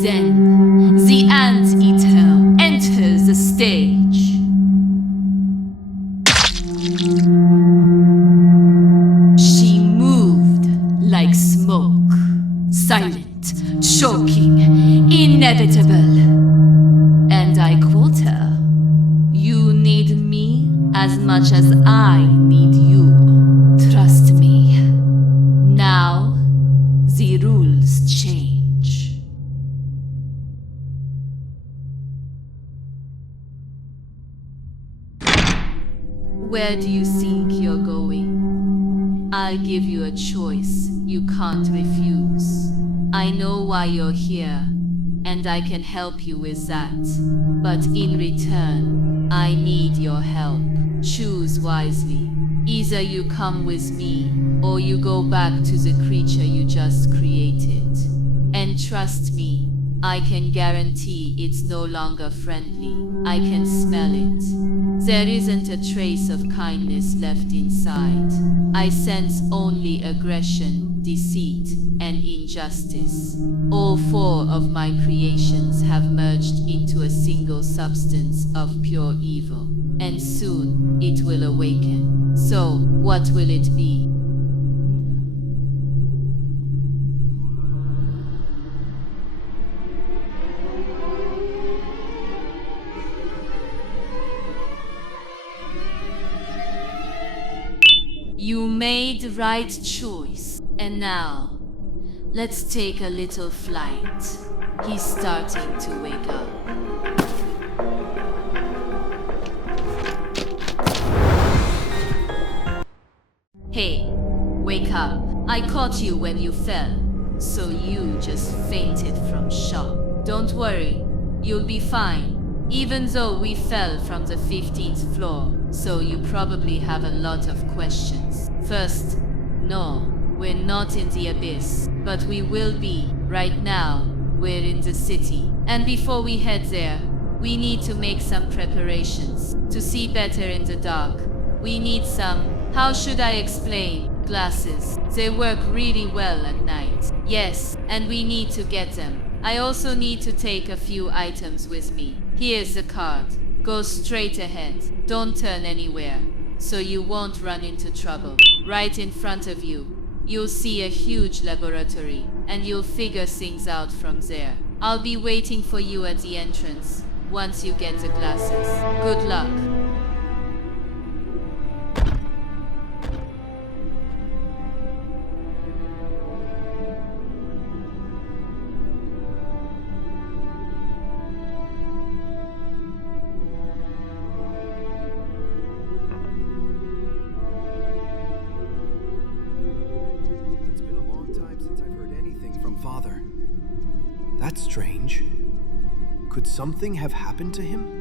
Then, the anteater enters the stage. She moved like smoke, silent, choking, inevitable. And I quote her, "You need me as much as I need you. Trust me." Now, the rules change. Where do you think you're going? I'll give you a choice you can't refuse. I know why you're here, and I can help you with that. But in return, I need your help. Choose wisely. Either you come with me, or you go back to the creature you just created. And trust me, I can guarantee it's no longer friendly. I can smell it. There isn't a trace of kindness left inside. I sense only aggression, deceit, and injustice. All four of my creations have merged into a single substance of pure evil. And soon it will awaken. So, what will it be? You made the right choice. And now, let's take a little flight. He's starting to wake up. Hey, wake up. I caught you when you fell, so you just fainted from shock. Don't worry, you'll be fine. Even though we fell from the 15th floor, so you probably have a lot of questions. First, no, we're not in the abyss, but we will be. Right now, we're in the city. And before we head there, we need to make some preparations. To see better in the dark, we need some, how should I explain, glasses. They work really well at night. Yes, and we need to get them. I also need to take a few items with me. Here's the card. Go straight ahead. Don't turn anywhere, so you won't run into trouble. Right in front of you, you'll see a huge laboratory, and you'll figure things out from there. I'll be waiting for you at the entrance, once you get the glasses. Good luck. Father. That's strange. Could something have happened to him?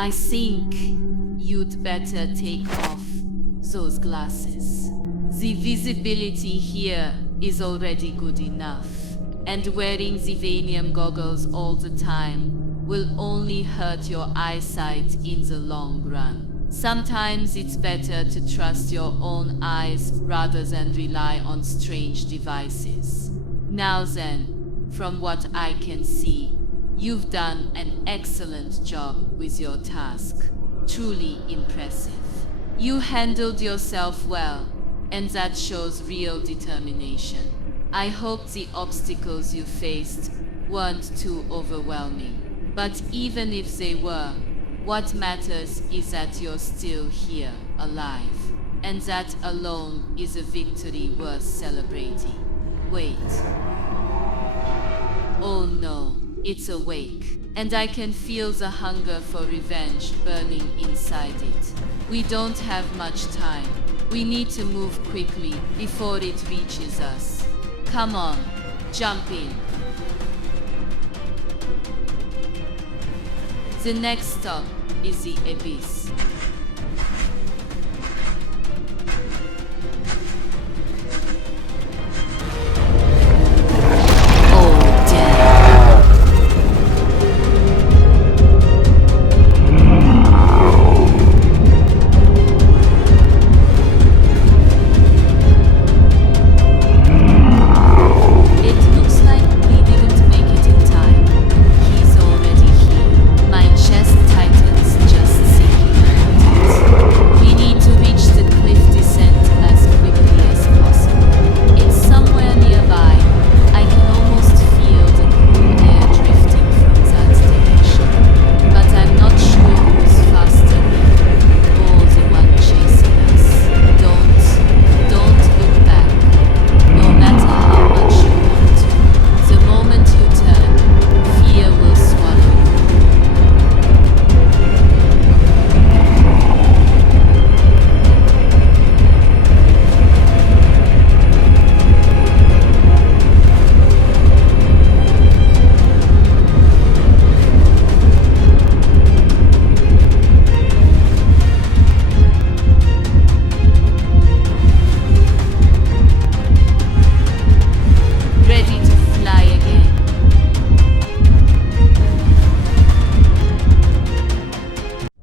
I think you'd better take off those glasses. The visibility here is already good enough, and wearing javanium goggles all the time will only hurt your eyesight in the long run. Sometimes it's better to trust your own eyes rather than rely on strange devices. Now then, from what I can see, you've done an excellent job with your task. Truly impressive. You handled yourself well, and that shows real determination. I hope the obstacles you faced weren't too overwhelming. But even if they were, what matters is that you're still here, alive. And that alone is a victory worth celebrating. Wait. Oh no, it's awake. And I can feel the hunger for revenge burning inside it. We don't have much time. We need to move quickly before it reaches us. Come on, jump in. The next stop is the abyss.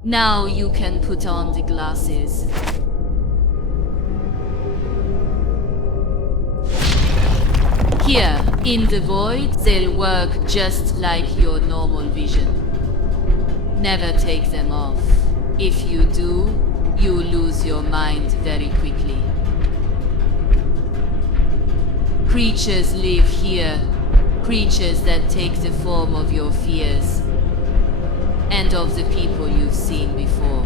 Now you can put on the glasses. Here, in the void, they'll work just like your normal vision. Never take them off. If you do, you lose your mind very quickly. Creatures live here, creatures that take the form of your fears and of the people you've seen before.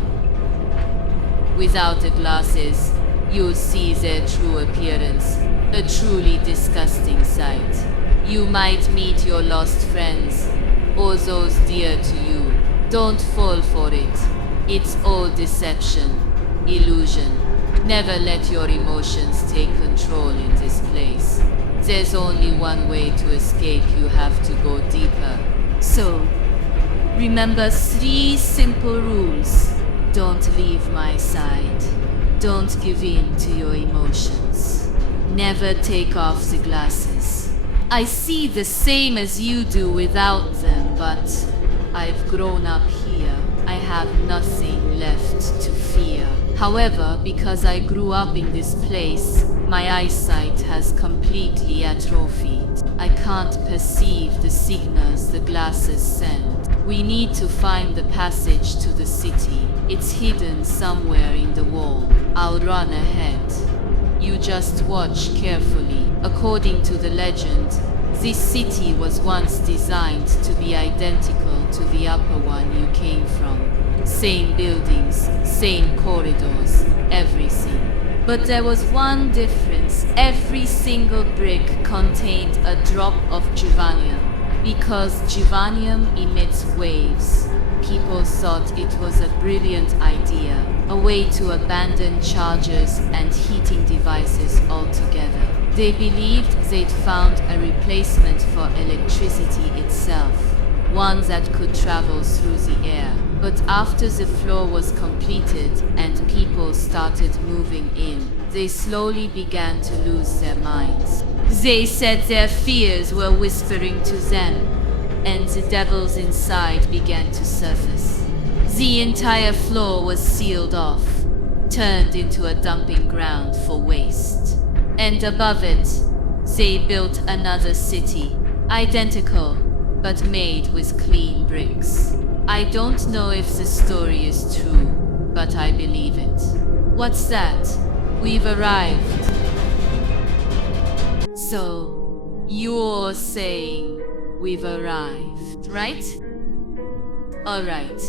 Without the glasses, you'll see their true appearance, a truly disgusting sight. You might meet your lost friends, or those dear to you. Don't fall for it. It's all deception, illusion. Never let your emotions take control in this place. There's only one way to escape. You have to go deeper. So, remember 3 simple rules. Don't leave my side. Don't give in to your emotions. Never take off the glasses. I see the same as you do without them, but I've grown up here. I have nothing left to fear. However, because I grew up in this place, my eyesight has completely atrophied. I can't perceive the signals the glasses send. We need to find the passage to the city. It's hidden somewhere in the wall. I'll run ahead. You just watch carefully. According to the legend, this city was once designed to be identical to the upper one you came from. Same buildings, same corridors, everything. But there was one difference. Every single brick contained a drop of javanium. Because javanium emits waves, people thought it was a brilliant idea, a way to abandon chargers and heating devices altogether. They believed they'd found a replacement for electricity itself. one that could travel through the air. But after the floor was completed and people started moving in, they slowly began to lose their minds. They said their fears were whispering to them, and the devils inside began to surface. The entire floor was sealed off, turned into a dumping ground for waste. And above it, they built another city, identical, but made with clean bricks. I don't know if the story is true, but I believe it. What's that? We've arrived. So, you're saying we've arrived, right? Alright,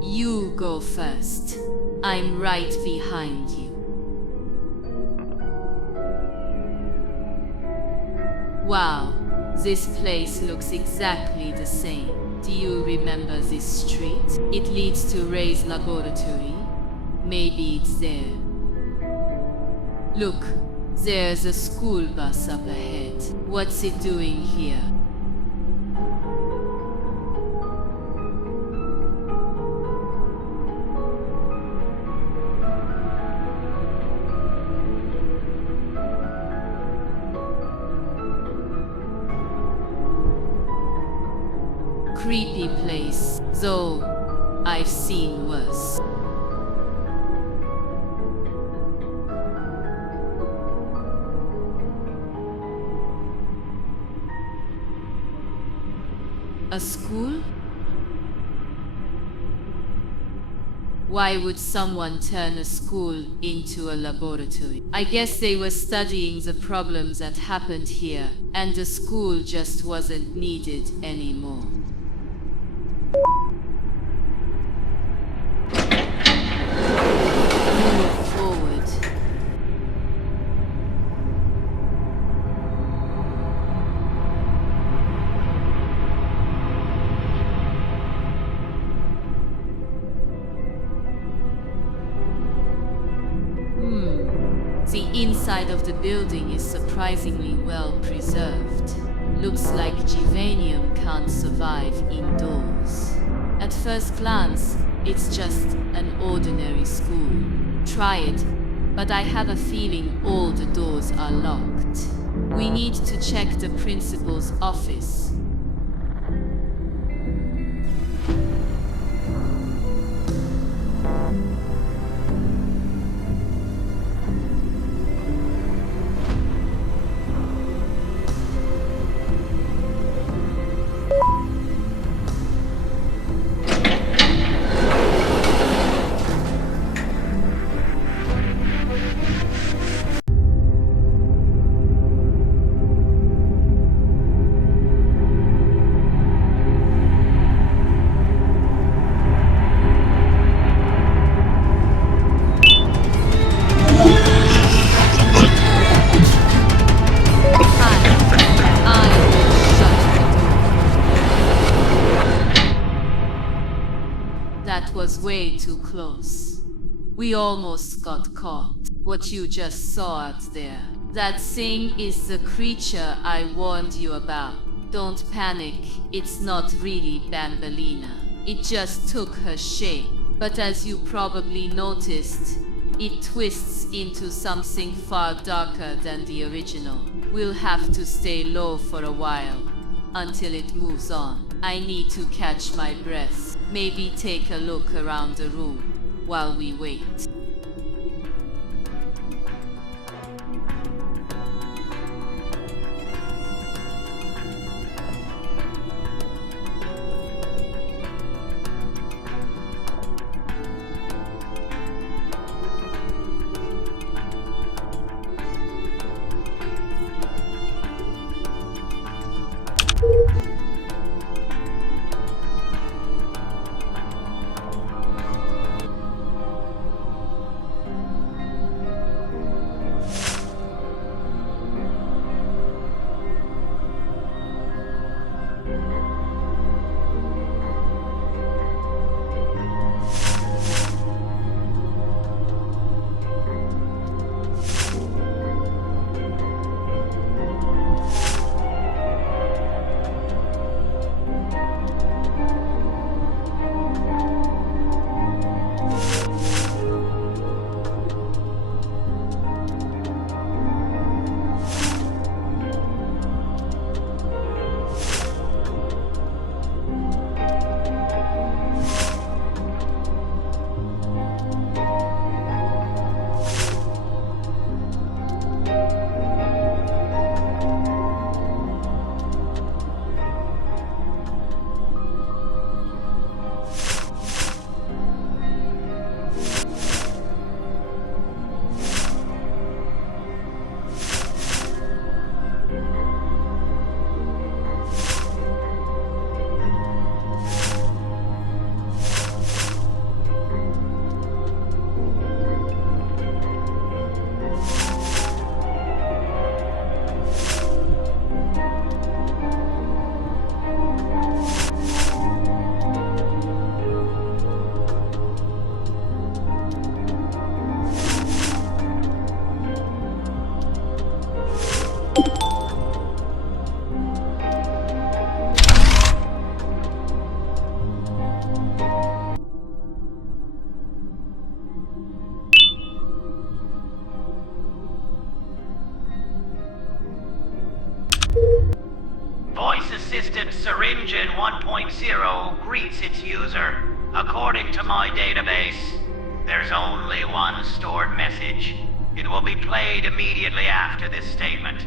you go first. I'm right behind you. Wow, this place looks exactly the same. Do you remember this street? It leads to Ray's laboratory. Maybe it's there. Look, there's a school bus up ahead. What's it doing here? Creepy place, though I've seen worse. A school? Why would someone turn a school into a laboratory? I guess they were studying the problems that happened here, and the school just wasn't needed anymore. Move forward. The inside of the building is surprisingly well preserved. Looks like javanium can't survive indoors. At first glance, it's just an ordinary school. Try it, but I have a feeling all the doors are locked. We need to check the principal's office. That was way too close. We almost got caught. What you just saw out there. That thing is the creature I warned you about. Don't panic, it's not really Banbalina. It just took her shape. But as you probably noticed, it twists into something far darker than the original. We'll have to stay low for a while, until it moves on. I need to catch my breath. Maybe take a look around the room while we wait. Syringin 1.0 greets its user. According to my database, there's only one stored message. It will be played immediately after this statement.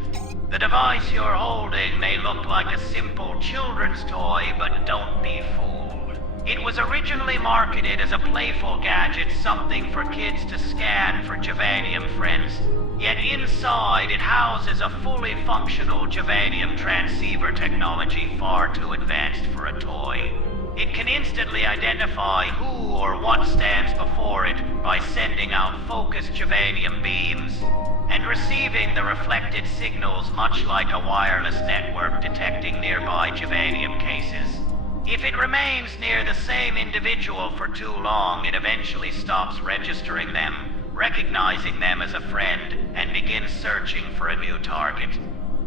The device you're holding may look like a simple children's toy, but don't be fooled. It was originally marketed as a playful gadget, something for kids to scan for javanium friends. Yet inside, it houses a fully functional javanium transceiver technology far too advanced for a toy. It can instantly identify who or what stands before it by sending out focused javanium beams and receiving the reflected signals, much like a wireless network detecting nearby javanium cases. If it remains near the same individual for too long, it eventually stops registering them, recognizing them as a friend, and begins searching for a new target.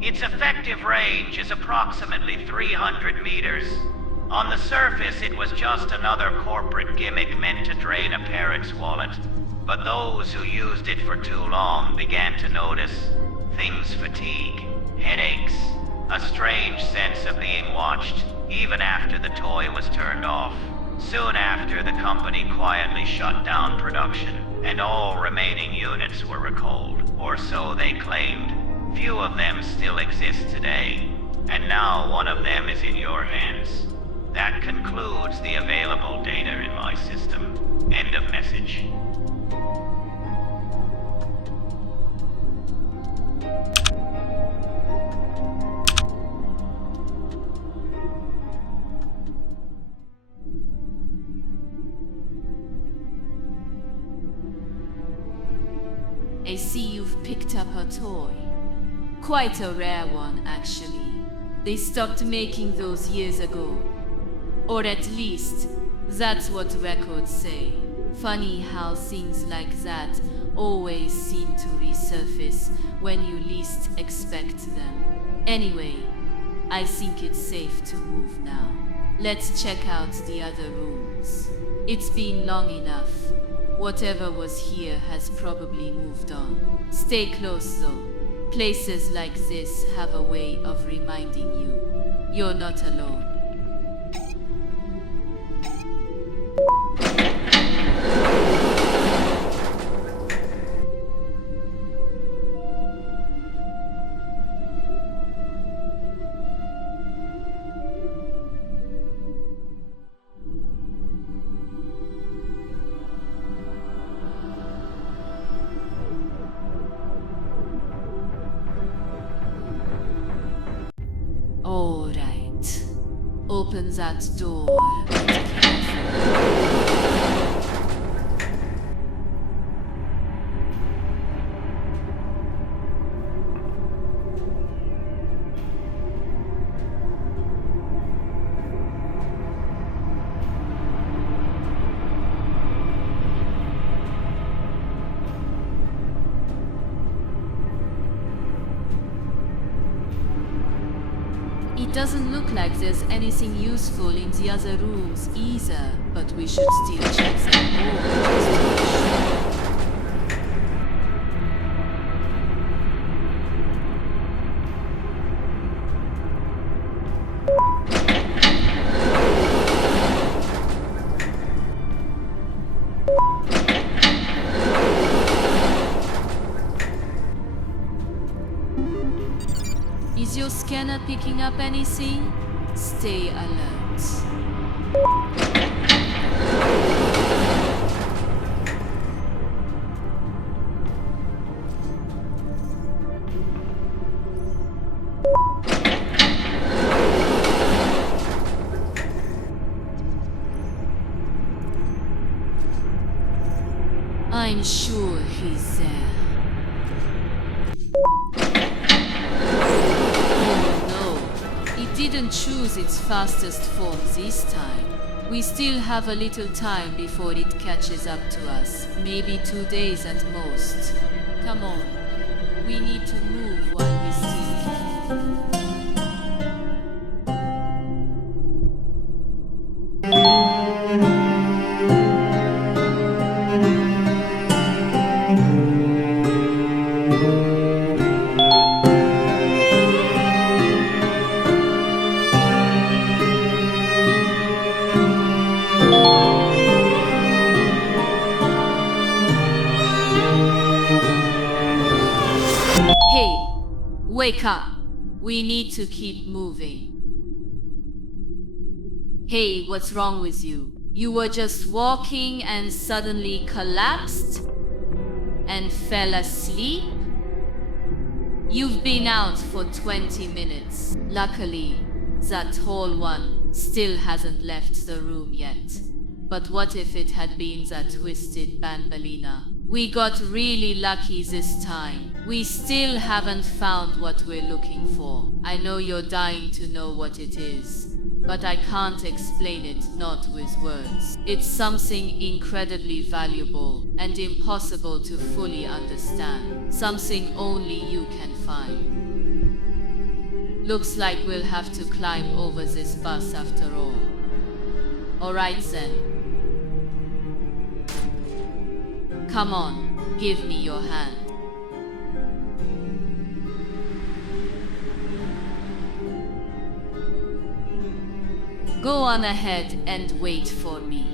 Its effective range is approximately 300 meters. On the surface, it was just another corporate gimmick meant to drain a parent's wallet. But those who used it for too long began to notice things: fatigue, headaches, a strange sense of being watched, even after the toy was turned off. Soon after, the company quietly shut down production, and all remaining units were recalled, or so they claimed. Few of them still exist today, and now one of them is in your hands. That concludes the available data in my system. End of message. I see you've picked up a toy. Quite a rare one, actually. They stopped making those years ago. Or at least, that's what records say. Funny how things like that always seem to resurface when you least expect them. Anyway, I think it's safe to move now. Let's check out the other rooms. It's been long enough. Whatever was here has probably moved on. Stay close though. Places like this have a way of reminding you you're not alone. All right. Open that door. It doesn't look like there's anything useful in the other rooms either, but we should still check them all just to be sure. Is your scanner picking up anything? Stay alert. I'm sure he's there. Didn't choose its fastest form this time. We still have a little time before it catches up to us. Maybe 2 days at most. Come on. We need to move while we still can. Wake up! We need to keep moving. Hey, what's wrong with you? You were just walking and suddenly collapsed? And fell asleep? You've been out for 20 minutes. Luckily, that tall one still hasn't left the room yet. But what if it had been that twisted Banbalina? We got really lucky this time. We still haven't found what we're looking for. I know you're dying to know what it is, but I can't explain it, not with words. It's something incredibly valuable and impossible to fully understand. Something only you can find. Looks like we'll have to climb over this bus after all. Alright then. Come on, give me your hand. Go on ahead and wait for me.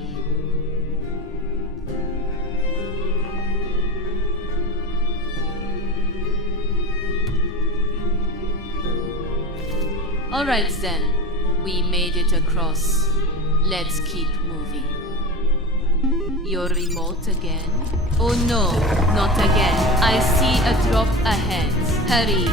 Alright then, we made it across. Let's keep moving. Your remote again? Oh no, not again. I see a drop ahead. Hurry.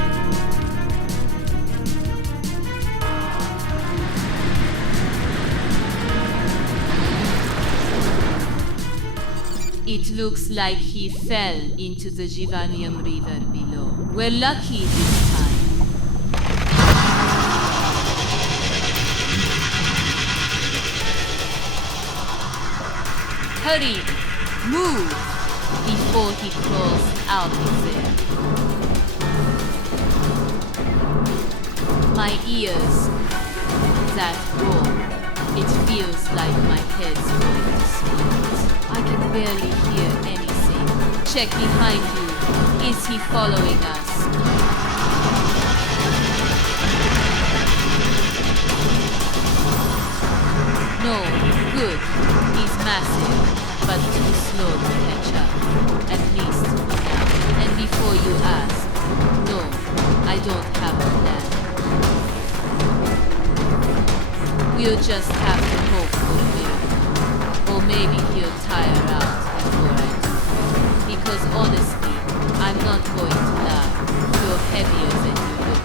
It looks like he fell into the Javanium river below. We're lucky this time. Hurry! Move! Before he crawls out of there. My ears. That roar. It feels like my head's going to split. I can barely hear anything. Check behind you. Is he following us? No, good. He's massive, but too slow to catch up. At least for now. And before you ask, no, I don't have a plan. We'll just have to hope for a miracle. Or maybe he'll tire out before I do. Because honestly, I'm not going to lie. You're heavier than you look.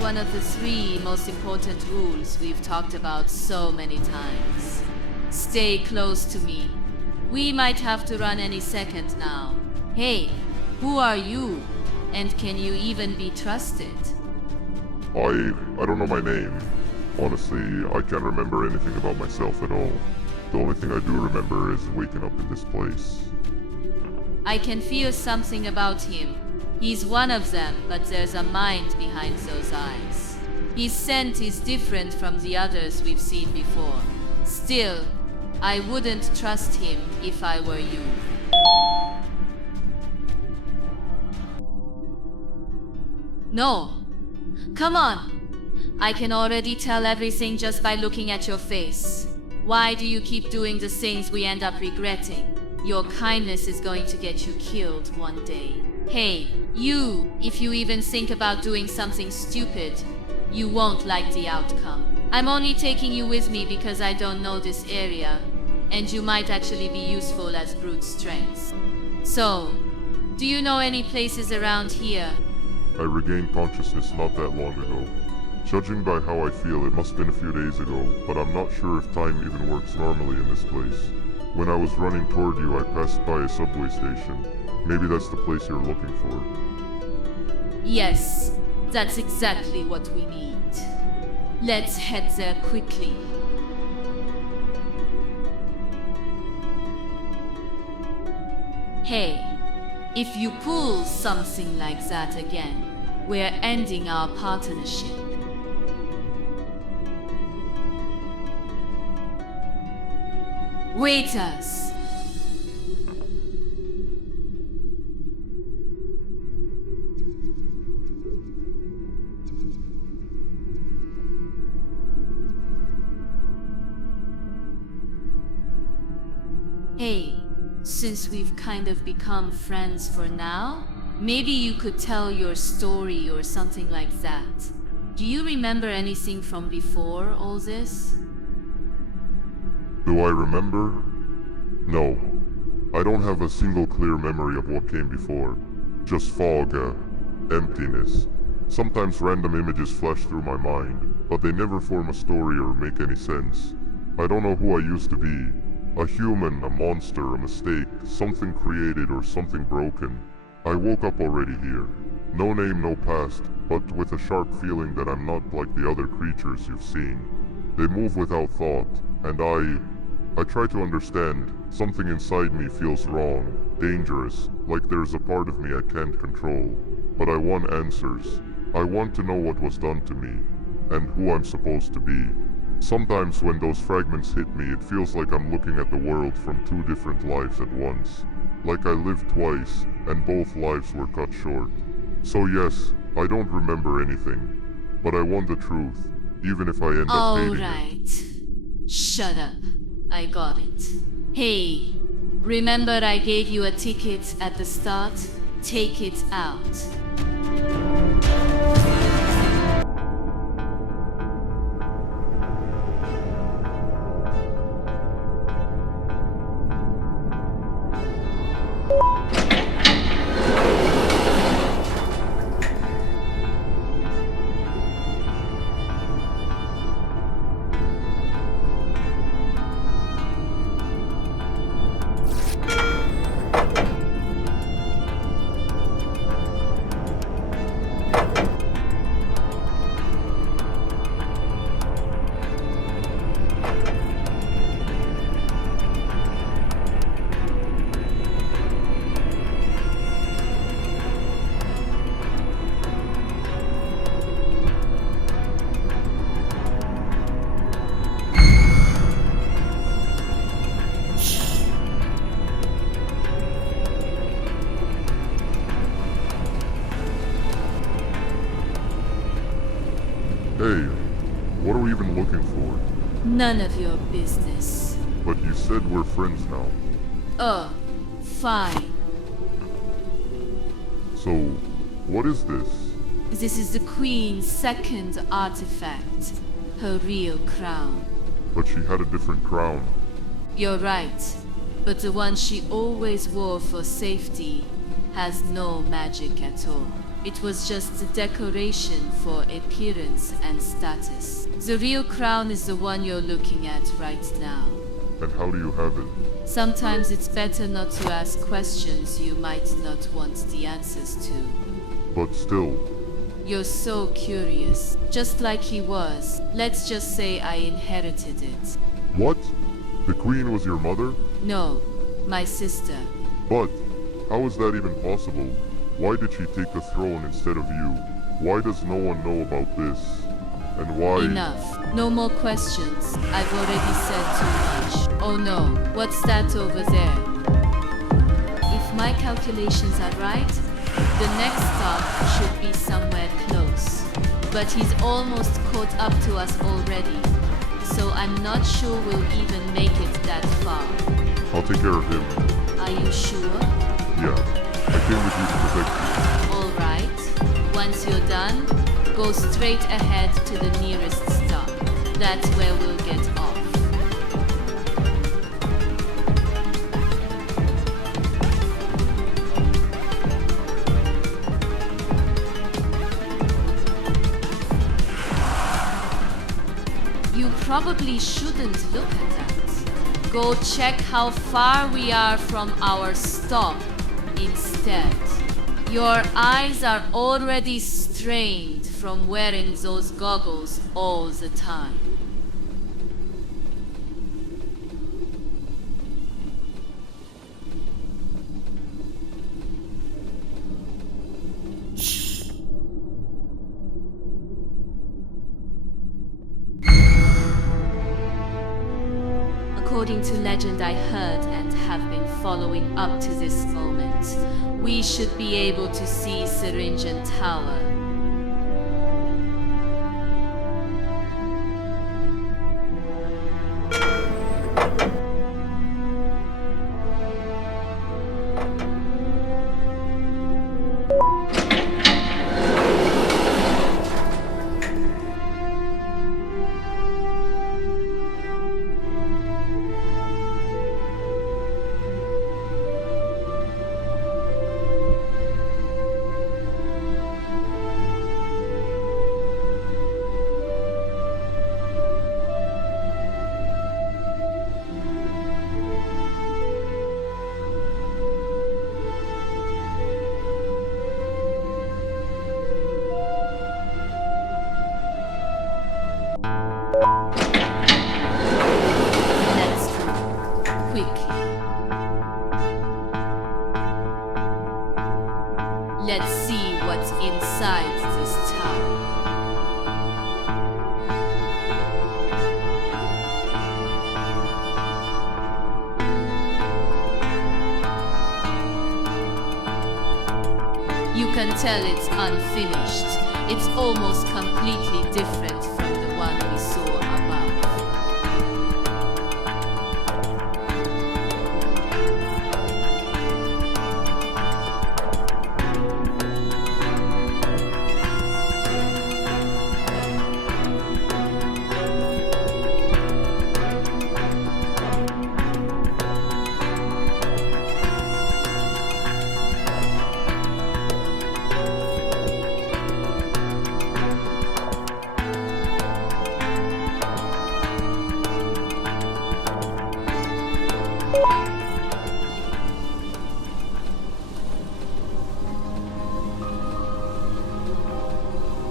One of the 3 most important rules we've talked about so many times. Stay close to me. We might have to run any second now. Hey, who are you? And can you even be trusted? I don't know my name. Honestly, I can't remember anything about myself at all. The only thing I do remember is waking up in this place. I can feel something about him. He's one of them, but there's a mind behind those eyes. His scent is different from the others we've seen before. Still, I wouldn't trust him if I were you. No! Come on! I can already tell everything just by looking at your face. Why do you keep doing the things we end up regretting? Your kindness is going to get you killed one day. Hey, you, if you even think about doing something stupid, you won't like the outcome. I'm only taking you with me because I don't know this area, and you might actually be useful as brute strength. So, do you know any places around here? I regained consciousness not that long ago. Judging by how I feel, it must have been a few days ago, but I'm not sure if time even works normally in this place. When I was running toward you, I passed by a subway station. Maybe that's the place you're looking for. Yes, that's exactly what we need. Let's head there quickly. Hey, if you pull something like that again, we're ending our partnership. Waiters! Hey, since we've kind of become friends for now, maybe you could tell your story or something like that. Do you remember anything from before all this? Do I remember? No. I don't have a single clear memory of what came before. Just fog, emptiness. Sometimes random images flash through my mind, but they never form a story or make any sense. I don't know who I used to be. A human, a monster, a mistake, something created or something broken. I woke up already here. No name, no past, but with a sharp feeling that I'm not like the other creatures you've seen. They move without thought, and I try to understand. Something inside me feels wrong, dangerous, like there's a part of me I can't control. But I want answers. I want to know what was done to me, and who I'm supposed to be. Sometimes when those fragments hit me, it feels like I'm looking at the world from two different lives at once. Like I lived twice, and both lives were cut short. So yes, I don't remember anything, but I want the truth, even if I end up hating it. Alright. Shut up. I got it. Hey, remember I gave you a ticket at the start? Take it out. Hey, what are we even looking for? None of your business. But you said we're friends now. Oh, fine. So, what is this? This is the Queen's second artifact, her real crown. But she had a different crown. You're right, but the one she always wore for safety has no magic at all. It was just a decoration for appearance and status. The real crown is the one you're looking at right now. And how do you have it? Sometimes it's better not to ask questions you might not want the answers to. But still, You're so curious, just like he was. Let's just say I inherited it. what? The Queen was your mother? No, my sister. But, how is that even possible? Why did she take the throne instead of you? Why does no one know about this? And why— Enough. No more questions. I've already said too much. Oh no, what's that over there? If my calculations are right, the next stop should be somewhere close. but he's almost caught up to us already. So I'm not sure we'll even make it that far. I'll take care of him. Are you sure? Yeah, I came with you to protect you. Alright. Once you're done, go straight ahead to the nearest stop. That's where we'll get off. You probably shouldn't look at that. Go check how far we are from our stop instead. Your eyes are already strained from wearing those goggles all the time. According to legend I heard and have been following up to this moment, we should be able to see Syringan Tower. Let's see what's inside this tower. You can tell it's unfinished. It's almost completely different from the one we saw above.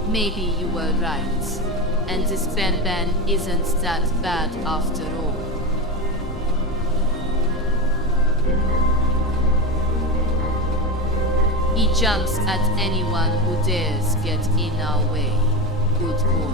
Maybe you were right, and this Banban isn't that bad after all. He jumps at anyone who dares get in our way. Good boy.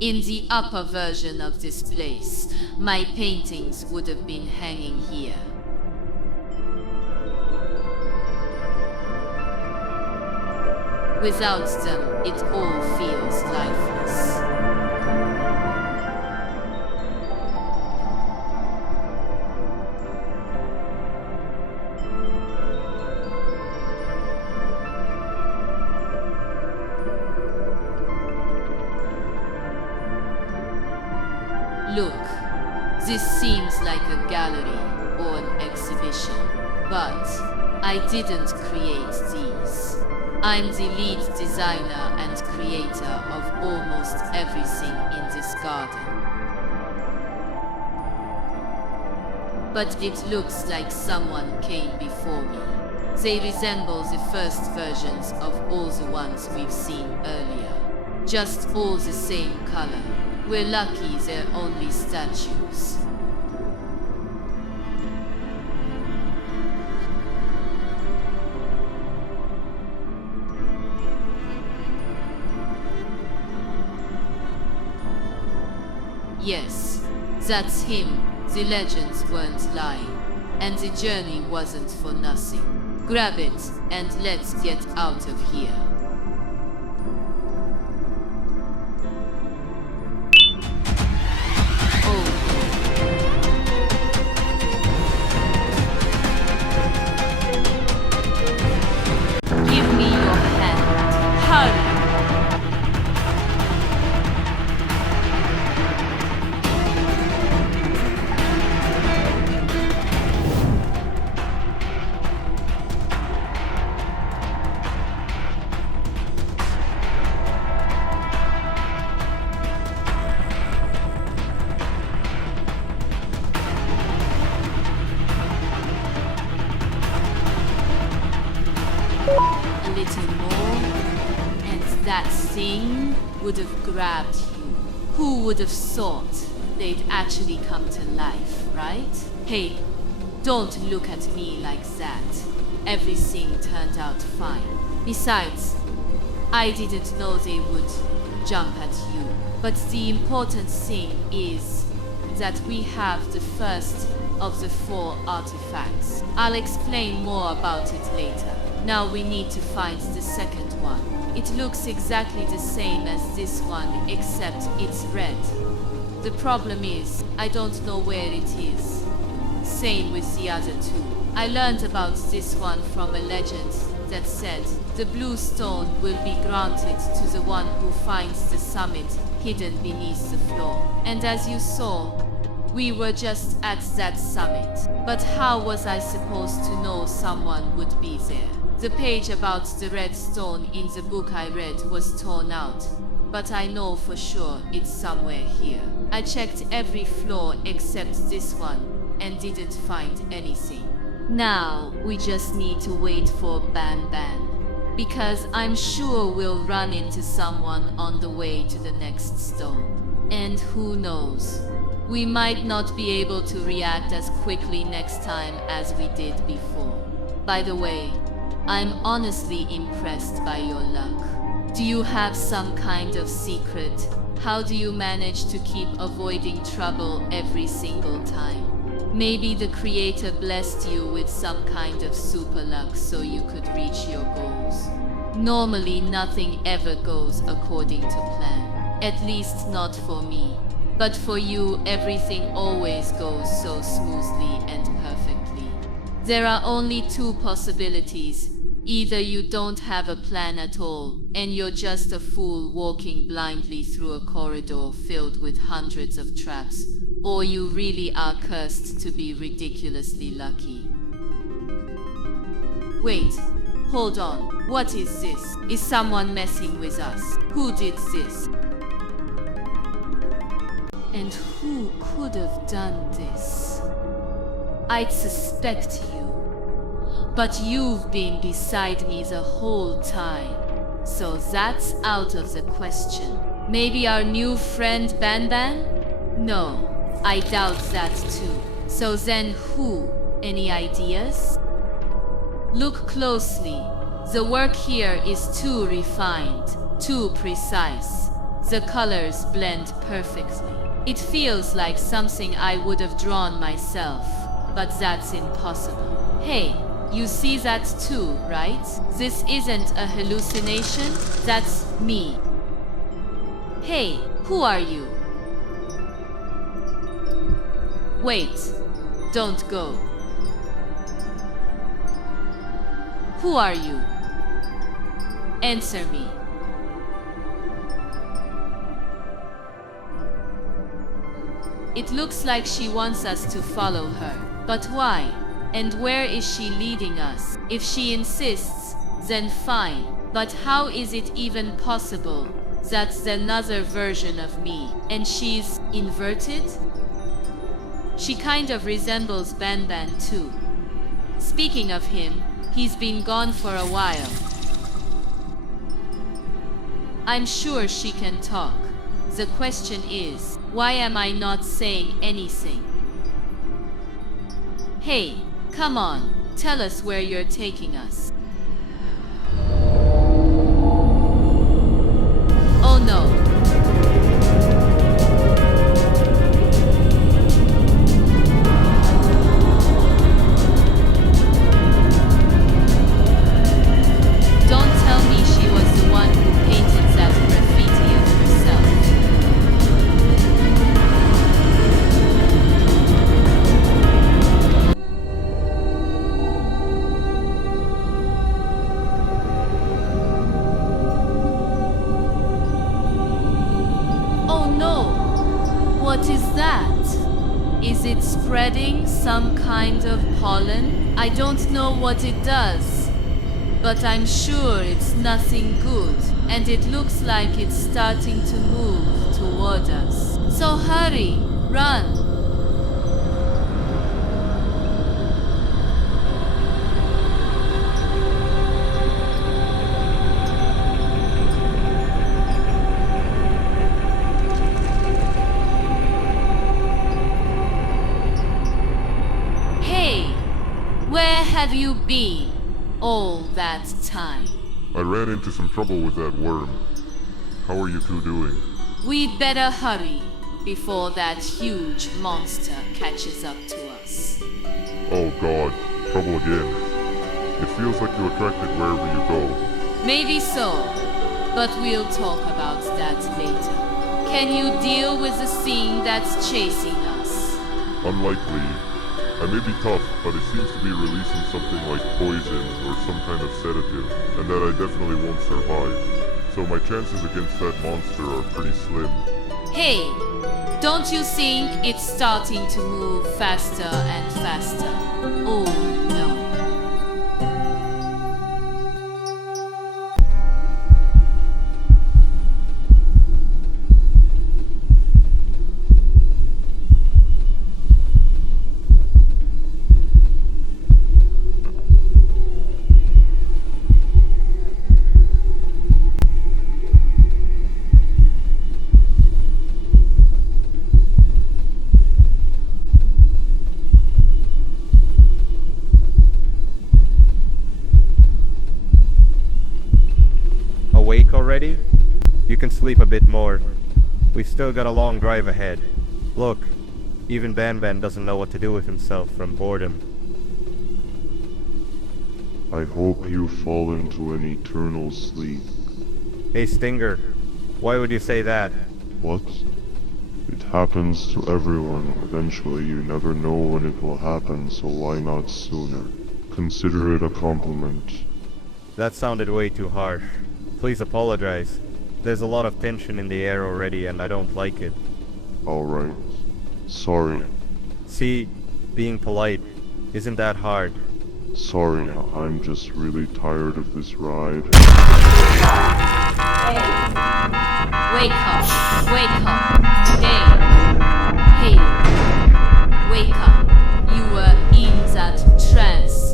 In the upper version of this place, my paintings would have been hanging here. Without them, it all feels lifeless. Look, this seems like a gallery or an exhibition, but I didn't create these. I'm the lead designer and creator of almost everything in this garden. But it looks like someone came before me. They resemble the first versions of all the ones we've seen earlier. Just all the same color. We're lucky they're only statues. Yes, that's him. The legends weren't lying. And the journey wasn't for nothing. Grab it, and let's get out of here. Give me your hand. Hurry! A little more, and that thing would have grabbed you. Who would have thought they'd actually come to life, right? Hey, don't look at me like that. Everything turned out fine. Besides, I didn't know they would jump at you. But the important thing is that we have the first of the 4 artifacts. I'll explain more about it later. Now we need to find the second one. It looks exactly the same as this one, except it's red. The problem is, I don't know where it is. Same with the other 2. I learned about this one from a legend that said the blue stone will be granted to the one who finds the summit hidden beneath the floor. And as you saw, we were just at that summit. But how was I supposed to know someone would be there? The page about the red stone in the book I read was torn out, but I know for sure it's somewhere here. I checked every floor except this one and didn't find anything. Now we just need to wait for Banban, because I'm sure we'll run into someone on the way to the next stone. And who knows? We might not be able to react as quickly next time as we did before. By the way, I'm honestly impressed by your luck. Do you have some kind of secret? How do you manage to keep avoiding trouble every single time? Maybe the creator blessed you with some kind of super luck so you could reach your goals. Normally nothing ever goes according to plan. At least not for me. But for you, everything always goes so smoothly and perfectly. There are only 2 possibilities. Either you don't have a plan at all, and you're just a fool walking blindly through a corridor filled with hundreds of traps, or you really are cursed to be ridiculously lucky. Wait, hold on. What is this? Is someone messing with us? Who did this? And who could have done this? I'd suspect you. But you've been beside me the whole time, so that's out of the question. Maybe our new friend Banban? No, I doubt that too. So then who? Any ideas? Look closely. The work here is too refined, too precise. The colors blend perfectly. It feels like something I would have drawn myself, but that's impossible. Hey, you see that too, right? This isn't a hallucination, that's me. Hey, who are you? Wait, don't go. Who are you? Answer me. It looks like she wants us to follow her. But why? And where is she leading us? If she insists, then fine. But how is it even possible? That's another version of me, and she's inverted? She kind of resembles Banban too. Speaking of him, he's been gone for a while. I'm sure she can talk. The question is, why am I not saying anything? Hey, come on, tell us where you're taking us. Oh no. Don't tell me she was the one who painted that graffiti of herself. Oh no! What is that? Is it spreading some kind of pollen? I don't know what it does, but I'm sure it's nothing good, and it looks like it's starting to move toward us. So hurry, run! Hey, where have you been all that time? I ran into some trouble with that worm. How are you two doing? We'd better hurry before that huge monster catches up to us. Oh god, trouble again. It feels like you attract it wherever you go. Maybe so, but we'll talk about that later. Can you deal with the thing that's chasing us? Unlikely. I may be tough, but it seems to be releasing something like poison or some kind of sedative, and that I definitely won't survive. So my chances against that monster are pretty slim. Hey, don't you think it's starting to move faster and faster? Oh no. Awake already? You can sleep a bit more. We've still got a long drive ahead. Look, even Banban doesn't know what to do with himself from boredom. I hope you fall into an eternal sleep. Hey Stinger, why would you say that? What? It happens to everyone. Eventually, you never know when it will happen, so why not sooner? Consider it a compliment. That sounded way too harsh. Please apologize. There's a lot of tension in the air already and I don't like it. Alright. Sorry. See, being polite isn't that hard. Sorry, I'm just really tired of this ride. Wake up! Wake up! Hey! Wake up! You were in that trance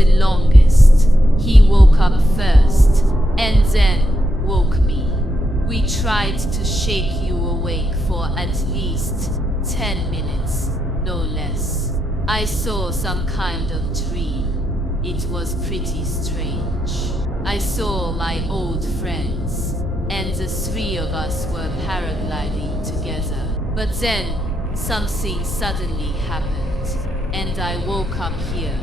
the longest. He woke up first, and then woke me. We tried to shake you awake for at least 10 minutes, no less. I saw some kind of dream. It was pretty strange. I saw my old friends, and the three of us were paragliding together. But then, something suddenly happened, and I woke up here.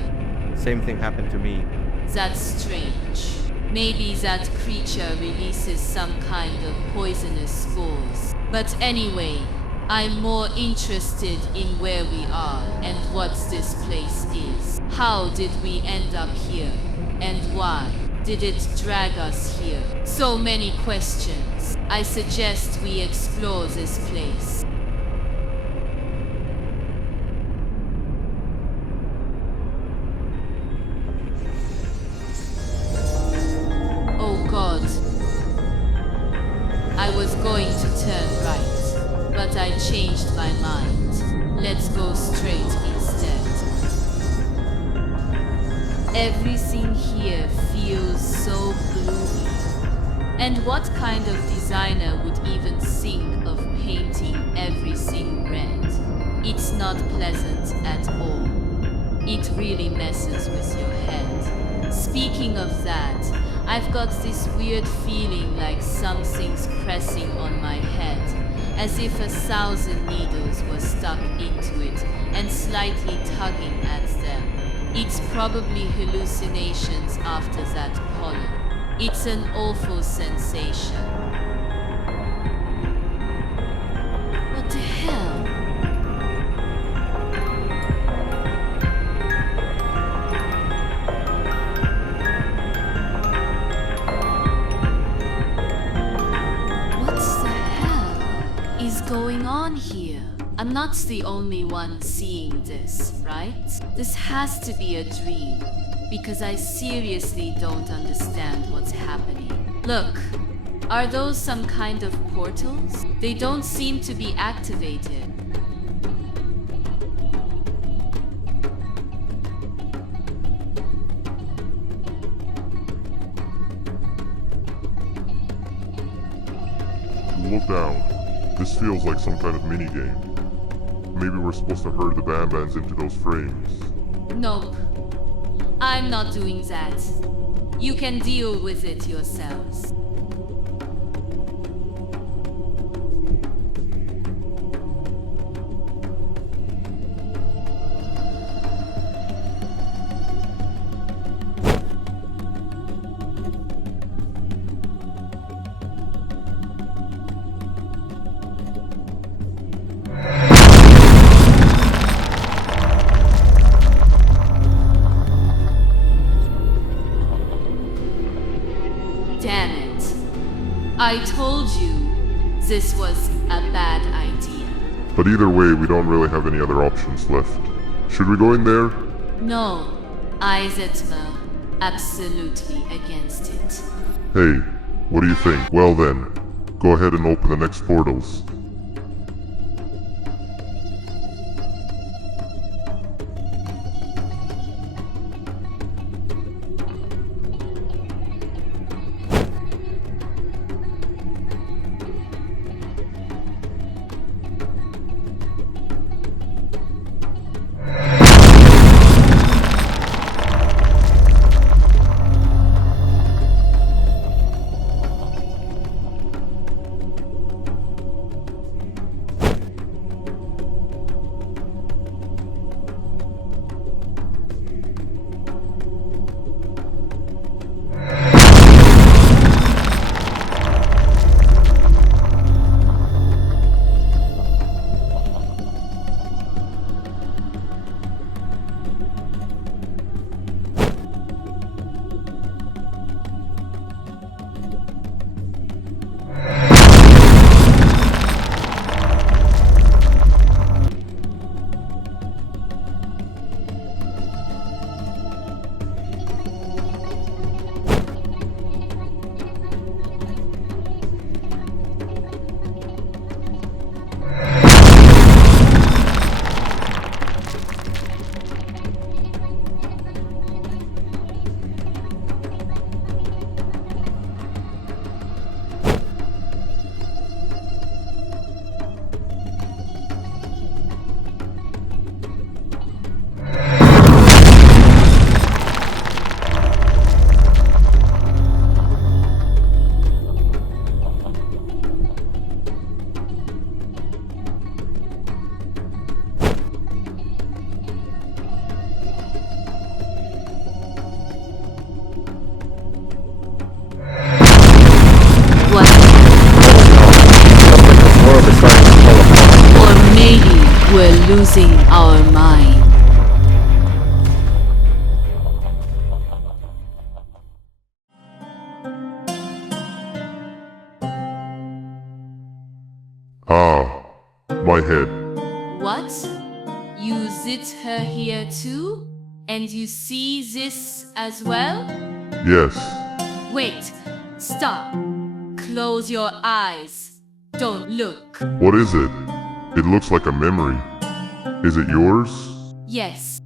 Same thing happened to me. That's strange. Maybe that creature releases some kind of poisonous spores. But anyway, I'm more interested in where we are and what this place is. How did we end up here? And why did it drag us here? So many questions. I suggest we explore this place. Oh but I changed my mind. Let's go straight instead. Everything here feels so gloomy. And what kind of designer would even think of painting everything red? It's not pleasant at all. It really messes with your head. Speaking of that, I've got this weird feeling like something's pressing on my head, as if 1,000 needles were stuck into it and slightly tugging at them. It's probably hallucinations after that pollen. It's an awful sensation. What the hell? Going on here? I'm not the only one seeing this, right? This has to be a dream, because I seriously don't understand what's happening. Look, are those some kind of portals? They don't seem to be activated. Look down. This feels like some kind of minigame. Maybe we're supposed to herd the Banbans into those frames. Nope. I'm not doing that. You can deal with it yourselves. Damn it. I told you this was a bad idea. But either way, we don't really have any other options left. Should we go in there? No, Izetma, absolutely against it. Hey, what do you think? Well then, go ahead and open the next portals. We're losing our mind. Ah, my head. What? You zit her here too? And you see this as well? Yes. Wait, stop. Close your eyes. Don't look. What is it? It looks like a memory. Is it yours? Yes,